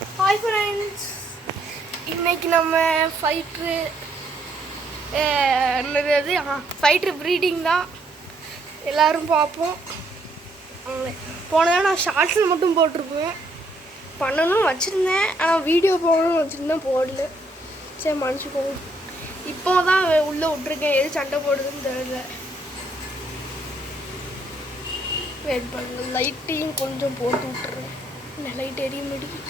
Hi friends, இன்னைக்கு நம்ம ஃபைட்ரு breeding தான் எல்லோரும் பார்ப்போம். போனதான் நான் ஷார்ட்ஸில் மட்டும் போட்டிருப்பேன், பண்ணணும்னு வச்சுருந்தேன். ஆனால் வீடியோ போகணும்னு வச்சுருந்தேன், போடல. சரி மன்னிச்சுக்கோங்க. இப்போ தான் உள்ளே விட்ருக்கேன், எது சண்டை போடுதுன்னு தெரியல. வெயிட் பண்ணுங்க, லைட்டையும் கொஞ்சம் போட்டு விட்டுறேன். இந்த லைட் எரிய முடியும்.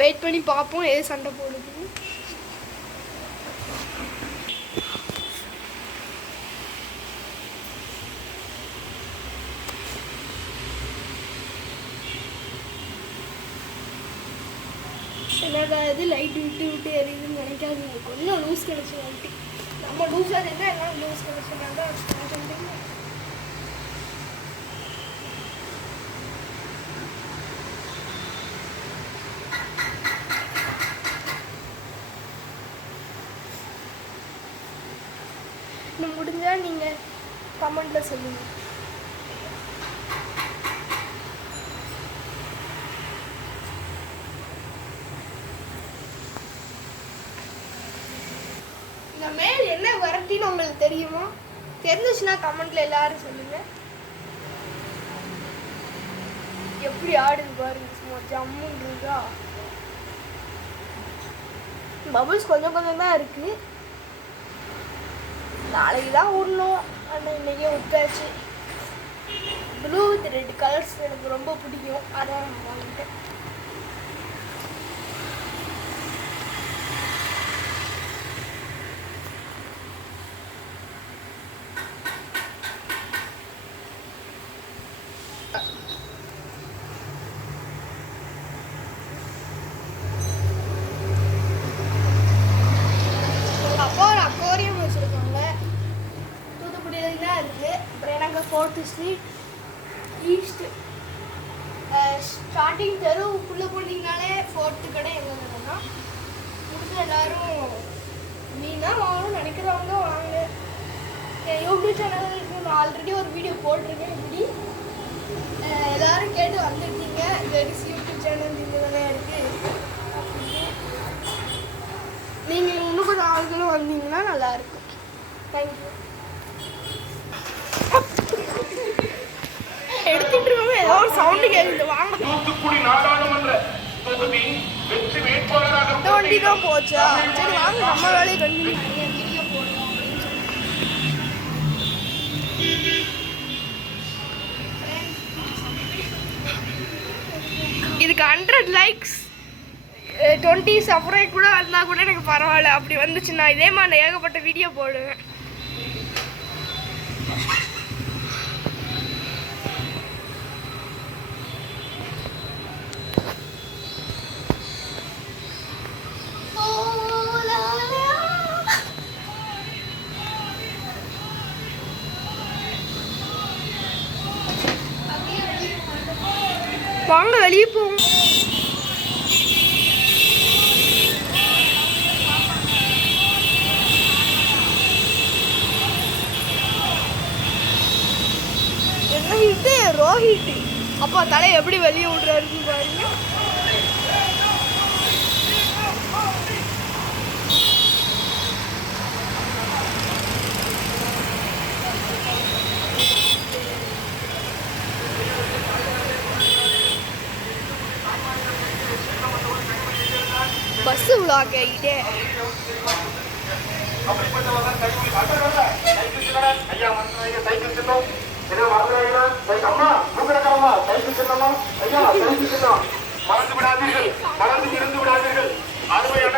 வெயிட் பண்ணி பார்ப்போம் எது சண்டை போடுது. என்னடா இது லைட் விட்டு விட்டு எரியுதுன்னு நினைக்காதீங்க. கொஞ்சம் லூஸ் கனெக்ஷன் வந்துட்டு நம்ம லூஸாக இருந்தால் எல்லாம் லூஸ் கனெக்ஷனாக தான் சொல்கிறீங்க. இன்னும் முடிஞ்சால் நீங்கள் கமெண்ட்டில் சொல்லுங்கள். இந்த மேல் என்ன வெரைட்டின்னு உங்களுக்கு தெரியுமா? தெரிஞ்சிச்சுன்னா கமெண்ட்ல எல்லாரும் சொல்லுங்க. எப்படி ஆடுது பாருங்க, சும்மா ஜம்முன்னு இருக்கா. பபுள்ஸ் கொஞ்சம் கொஞ்சம் தான் இருக்கு, நாளைக்கு தான் விடணும். ஆனால் இன்னைக்கே விட்டாச்சு. ப்ளூ வித் ரெட் கலர்ஸ் எனக்கு ரொம்ப பிடிக்கும், அதான் நான் வாங்கிட்டேன். ஃபோர்த்து ஸ்ட்ரீட் ஈஸ்ட் ஸ்டார்டிங் தெருவுக்குள்ளே போனீங்கனாலே ஃபோர்த்து கடை எங்கே தான். முடிஞ்ச எல்லோரும் மீனாக வாங்கணும்னு நினைக்கிறவங்க வாங்க. என் யூடியூப் சேனலுக்கு நான் ஆல்ரெடி ஒரு வீடியோ போட்டிருக்கேன். இப்படி எல்லோரும் கேட்டு வந்துருக்கீங்க, வெரிஸ் யூடியூப் சேனல் இங்கே தானே இருக்குது. நீங்கள் இன்னும் கொஞ்சம் ஆளுகளும் வந்தீங்கன்னா நல்லாயிருக்கும். தேங்க்யூ. எடுத்துட்டு இருக்கோம், ஏதோ ஒரு சவுண்டு கேட்குது. வாங்க. தூத்துக்குடி நாடாளுமன்ற தொகுதி வெற்றி வேட்பாளராக இந்த வண்டி தான் போச்சா? சரி வாங்க, நம்ம வேலையை கண்டினியூ வீடியோ போடுவோம் அப்படின்னு சொல்லி. இதுக்கு 100 லைக்ஸ் 20 சப்ஸ்கிரைப் கூட வந்தால் கூட எனக்கு பரவாயில்ல. அப்படி வந்துச்சுன்னா இதே மாதிரி ஏகப்பட்ட வீடியோ போடுவேன். வாங்க வெளியே போவோம். என்ன ஹிட்டு? ரோஹிட். அப்பா தலை எப்படி வெளியே விடுறாருன்னு பாருங்க. பஸ் விளாக் ஆகிட்டே மறந்து விடாதீர்கள், மறந்து இருந்து விடாதீர்கள். அருமையான